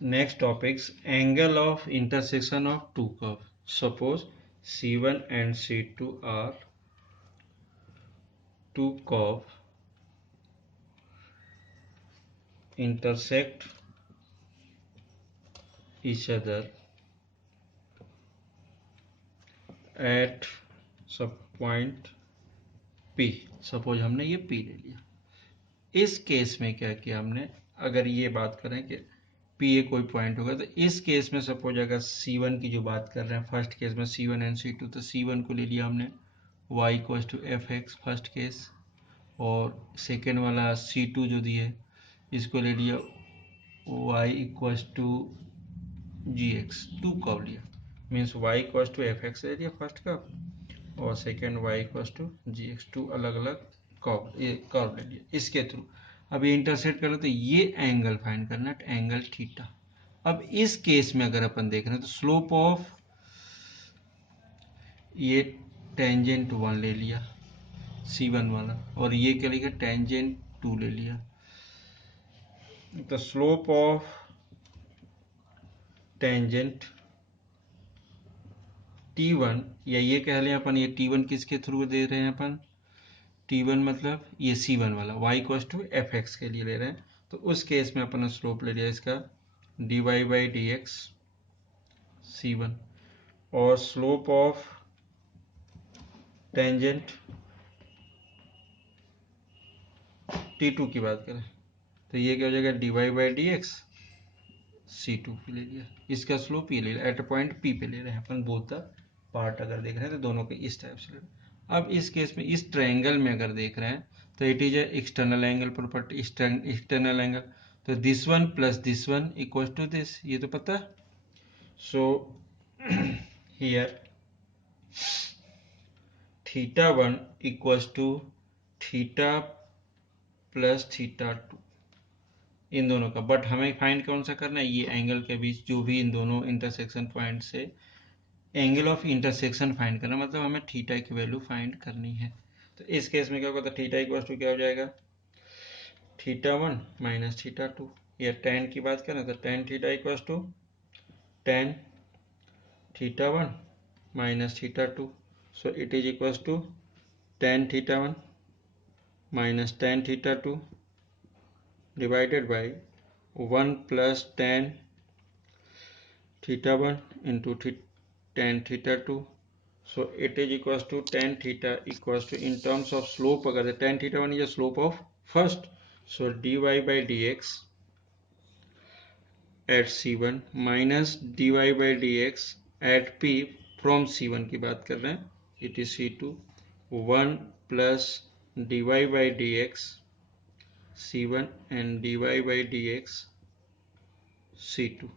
Next topics, angle of intersection of two curves. Suppose C1 and C2 are two curves intersect each other at सब point P. Suppose हमने ये P ले लिया। इस case में क्या किया हमने, अगर ये बात करें कि P ए कोई पॉइंट होगा, तो इस केस में सपोज अगर C1 की जो बात कर रहे हैं, फर्स्ट केस में C1 एंड C2, तो C1 को ले लिया हमने y equal to F X first case, और सेकेंड वाला C2 जो दिए इसको ले लिया y equal to G X, two curve लिया, means y equal to F X ले लिया फर्स्ट कर्व, और second y equal to G X, two अलग अलग कर्व, ये कर्व ले लिया इसके थ्रू। अब ये इंटरसेक्ट कर रहे तो ये एंगल फाइंड करना है, एंगल थीटा। अब इस केस में अगर अपन देख रहे हैं तो स्लोप ऑफ ये टेंजेंट 1 ले लिया C1 वाला, और ये क्या लिखा टेंजेंट 2 ले लिया। The slope of tangent T1, या ये कह लें अपन, ये T1 किसके थ्रू दे रहे हैं अपन, T1 मतलब ये C1 वाला y equal to F X के लिए ले रहे हैं, तो उस केस में अपन स्लोप ले लिया इसका dy by D X C1, और स्लोप ऑफ टेंजेंट T2 की बात करें तो ये क्या हो जाएगा dy by D X C2 पे ले लिया, इसका स्लोप ये ले लिया, एट पॉइंट P पे ले रहे हैं अपन, बोथ द पार्ट अगर देख रहे हैं तो दोनों के इस टाइप से ले रहे हैं। अब इस केस में इस ट्रायंगल में अगर देख रहे हैं तो it is external angle property, external angle, तो this one plus this one equal to this, ये तो पता है। So here theta 1 equal to theta plus theta 2, इन दोनों का, बट हमें फाइंड कौन सा करना है, ये एंगल के बीच जो भी इन दोनों इंटरसेक्शन पॉइंट से एंगल ऑफ इंटरसेक्शन फाइंड करना, मतलब हमें थीटा की वैल्यू फाइंड करनी है। तो इस केस में क्या होगा, तो थीटा इक्वल टू क्या हो जाएगा थीटा 1 माइनस थीटा 2, या टेन की बात करें तो tan theta equal to tan theta 1 minus theta 2, so it is equal to tan theta 1 minus tan theta 2 divided by 1 plus tan theta 1 into tan theta 2, so it is equals to tan theta equals to, in terms of slope अगर tan theta 1 is a slope of first, so dy by dx at C1 minus dy by dx at P from C1 की बात कर रहे हैं, it is C2, 1 plus dy by dx C1 and dy by dx C2,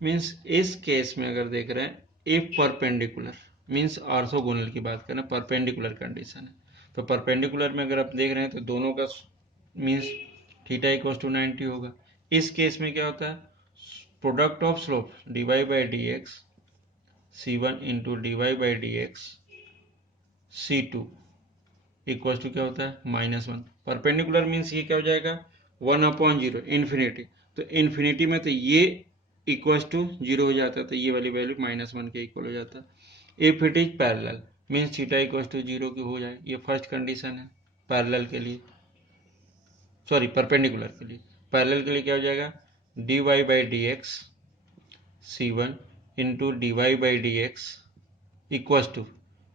means इस case में अगर देख रहे हैं इफ परपेंडिकुलर, मीन्स ऑर्थोगोनल की बात करें, परपेंडिकुलर कंडीशन है, तो परपेंडिकुलर में अगर आप देख रहे हैं तो दोनों का मीन्स थीटा इक्वल टू 90 होगा। इस केस में क्या होता है, product of slope dy by D X C1 into dy by D X C2 equal to क्या होता है -1। परपेंडिकुलर मीन्स ये क्या हो जाएगा 1/0 इन्फिनिटी, तो इन्फिनिटी में तो ये इक्वल टू 0 हो जाता है, तो ये वाली वैल्यू -1 के इक्वल हो जाता है। If it is parallel means theta equal to 0 की हो जाए, ये फर्स्ट कंडीशन है पैरेलल के लिए, सॉरी परपेंडिकुलर के लिए। पैरेलल के लिए क्या हो जाएगा dy by D X C1 into dy by D X equal to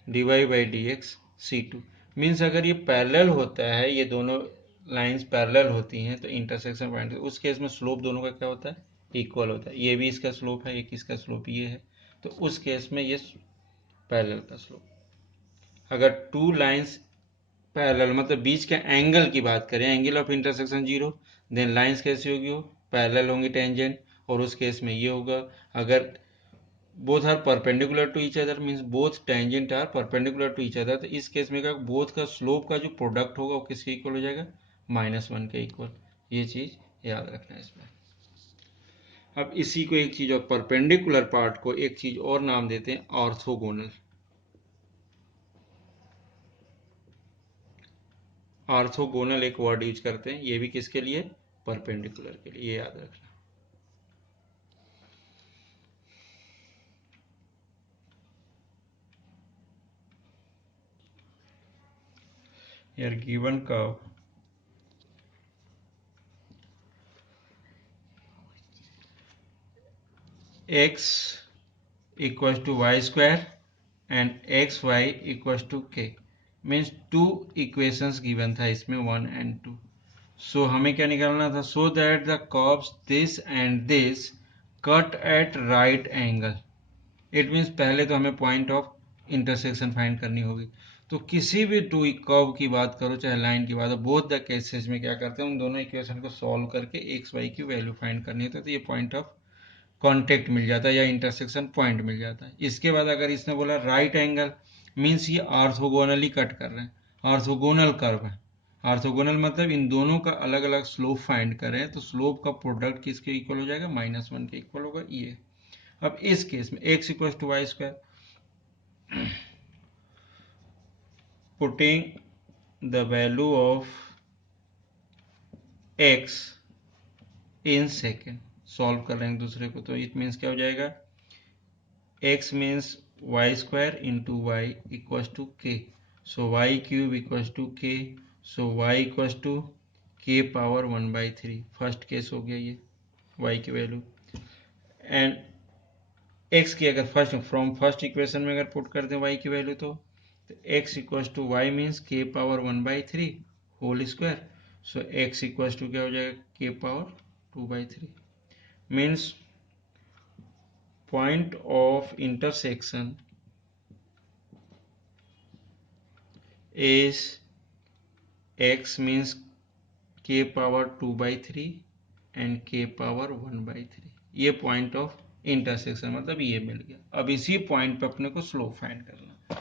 dy by D X C2, means अगर ये पैरेलल होता है, ये दोनों लाइंस पैरेलल होती हैं तो इंटरसेक्शन पॉइंट, उस केस में स्लोप दोनों का क्या होता है इक्वल होता है, ये भी इसका स्लोप है, एक इसका स्लोप ये है, तो उस केस में ये पैरेलल का स्लोप। अगर टू लाइंस पैरेलल मतलब बीच के एंगल की बात करें, angle of intersection 0, then lines कैसी होगी, वो पैरेलल होंगी टेंजेंट, और उस केस में ये होगा अगर both are perpendicular to each other, means both tangent are perpendicular to each other, तो इस केस में क्या बोथ का स्लोप का जो प्रोडक्ट होगा वो किसके इक्वल हो जाएगा -1 के इक्वल, ये चीज याद रखना है इसमें। अब इसी को एक चीज और, परपेंडिकुलर पार्ट को एक चीज और नाम देते हैं ऑर्थोगोनल। ऑर्थोगोनल एक वर्ड यूज करते हैं, ये भी किसके लिए परपेंडिकुलर के लिए, ये याद रखना। here given curve x equals to y square and xy equals to k, means two equations given था इसमें 1 and 2. सो हमें क्या निकालना था, so that the curves this and this cut at right angle. It means पहले तो हमें point of intersection find करनी होगी. तो किसी भी टू कर्व की बात करो चाहे लाइन की बात हो, बोथ द केसेस में क्या करते हैं, उन दोनों इक्वेशन को सॉल्व करके एक्स वाई की वैल्यू फाइंड करनी होती है. तो ये पॉइंट ऑफ कॉन्टेक्ट मिल जाता है या इंटरसेक्शन पॉइंट मिल जाता है. इसके बाद अगर इसने बोला राइट एंगल, मीन्स ये ऑर्थोगोनली कट कर रहे हैं, ऑर्थोगोनल कर्व है. ऑर्थोगोनल मतलब इन दोनों का अलग अलग स्लोप फाइंड करें तो स्लोप का प्रोडक्ट किसके इक्वल हो जाएगा, -1 के इक्वल होगा ये. अब इस केस में x equal to Y square, putting the value of x in second, solve कर रहे हैं दूसरे को. तो इट मीन्स क्या हो जाएगा, x means Y square into Y equal to K, so Y cube equal to K, so Y equal to K power 1/3. First case हो गया ये y की वैल्यू. एंड x की अगर फर्स्ट इक्वेशन में अगर पुट करते हैं y की वैल्यू तो x equal to Y means के power 1/3 whole square. So x equal to क्या हो जाएगा, के power 2/3. Means point of intersection is x means k power 2/3 and k power 1/3. ये पॉइंट ऑफ इंटरसेक्शन मतलब ये मिल गया. अब इसी पॉइंट पे अपने को स्लोप फाइंड करना.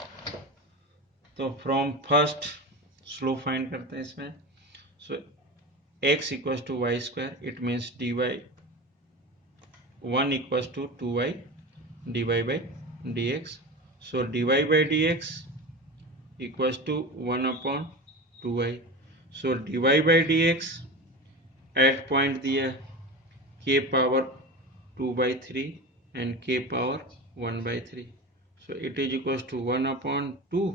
तो फ्रॉम फर्स्ट स्लोप फाइंड करते हैं इसमें. So x equal to Y square, it means dy 1 equal to 2y dy by dx. So dy by dx equals to 1 upon 2y. So dy by dx at point दिया k power 2/3 and k power 1/3. So it is equals to 1 upon 2.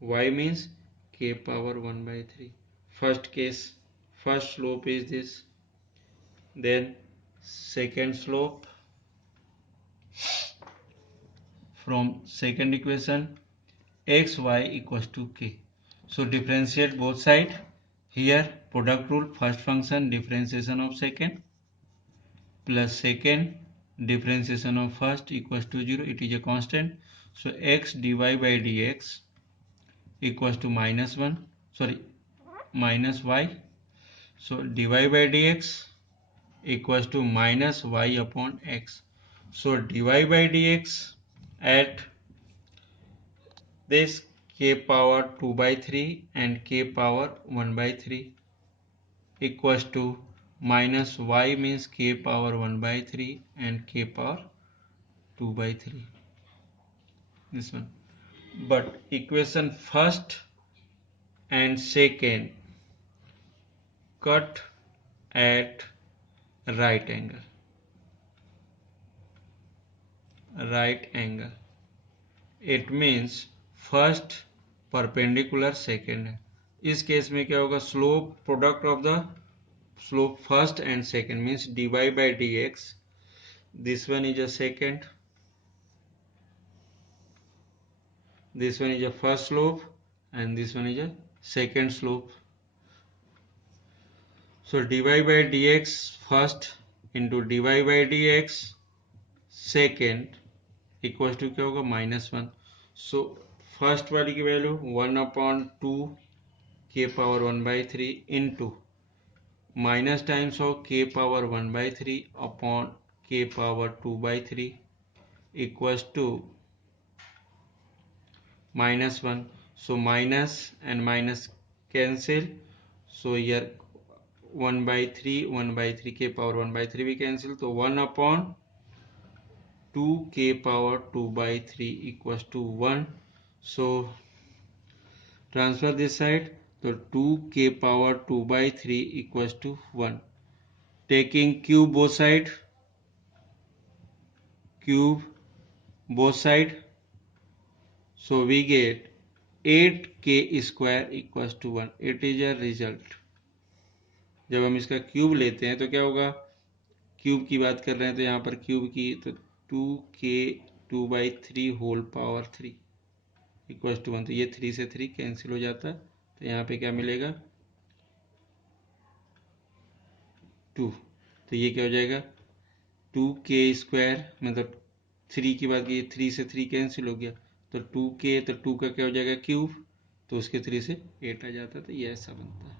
Y means k power 1/3. First case, first slope is this. Then second slope from second equation xy equals to k. So differentiate both sides. Here product rule, first function differentiation of second plus second differentiation of first equals to 0. It is a constant. So x dy by dx equals to minus y. So dy by dx equals to minus y upon x. So dy by dx at this k power 2/3 and k power 1/3 equals to minus y means k power 1/3 and k power 2/3. This one. But equation first and second cut at right angle. Right angle. It means first perpendicular second है. इस case में क्या होगा, slope product of the slope first and second means dy by dx. This one is a second, this one is a first slope and this one is a second slope. So dy by dx first into dy by dx second equals to क्या होगा, -1. So first वाली की value 1 upon 2 k power 1/3 into minus times of k power 1/3 upon k power 2/3 equals to -1. So minus and minus cancel. So here 1/3 1/3 k power 1/3 भी cancel. तो 1 upon 2 k power 2/3 equals to 1. So transfer this side. So 2 k power 2/3 equals to 1. Taking cube both side, cube both side. So we get 8k² equals to 1। It is a result. जब हम इसका cube लेते हैं तो क्या होगा, cube की बात कर रहे हैं तो यहाँ पर क्यूब की तो 2k2/3 whole power 3 equals to 1। तो ये 3 से 3 कैंसिल हो जाता है, तो यहाँ पे क्या मिलेगा 2। तो ये क्या हो जाएगा 2k² मतलब 3 की बात की, 3 से 3 कैंसिल हो गया, तो 2k, तो 2 का क्या हो जाएगा क्यूब, तो उसके 3 से 8 आ जाता है। तो ये ऐसा बनता है।